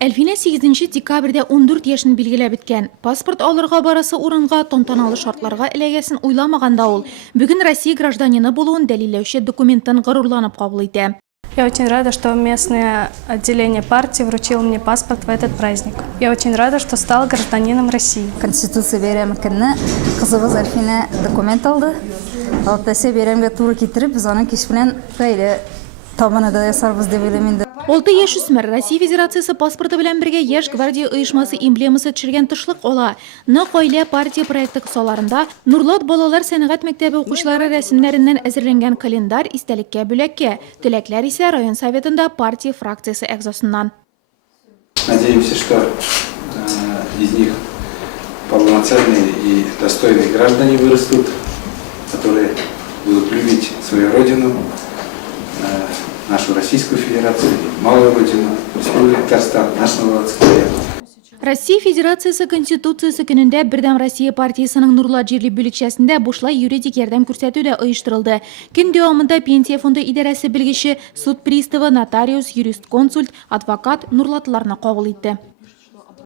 2008 декабрьдә 14 яшын билгеләп беткән. Паспорт алырга барасы урынга тантаналы шартларга эләгәсен уйламаганда ул бүген Россия гражданины булуын дәлилләүче документтан горурланып кабул итә. Я очень рада, что местное отделение партии вручило мне паспорт в этот праздник. Я очень рада, что стал гражданином России. Конституция бәйрәме көнне кызыбыз Әлфинә документ алды. Алтайсы бәйрәмгә туры китереп, без аның кич белән гаилә табыны ясарбыз дип уйлыйм инде. 6 яшь үсмер Россия Федерациясы паспорты белән бергә Яшь гвардия оешмасы эмблемасы төшергән тышлык ала. Нык гаилә партия проекты кысаларында Нурлат балалар сәнгать мәктәбе укучылары рәсемнәреннән әзерләнгән календарь истәлеккә бүләккә. Теләкләр исә район советында партия фракциясы әгъзасыннан. Надеемся, что из них полноценные и достойные граждане вырастут, которые будут любить свою родину, нашу Российскую Федерацию, малую родину, Республику Татарстан, наш Новгородский район. Россия Федерациясы Конституциясы көнендә Бердәм Россия партиясының Нурлат җирле бүлекчәсендә бушлай юридик ярдәм күрсәтү дә оештырылды. Көн дәвамында пенсия фонды идарәсе белгече, суд приставы, нотариус, юрист-консульт, адвокат Нурлатларны кабул итте.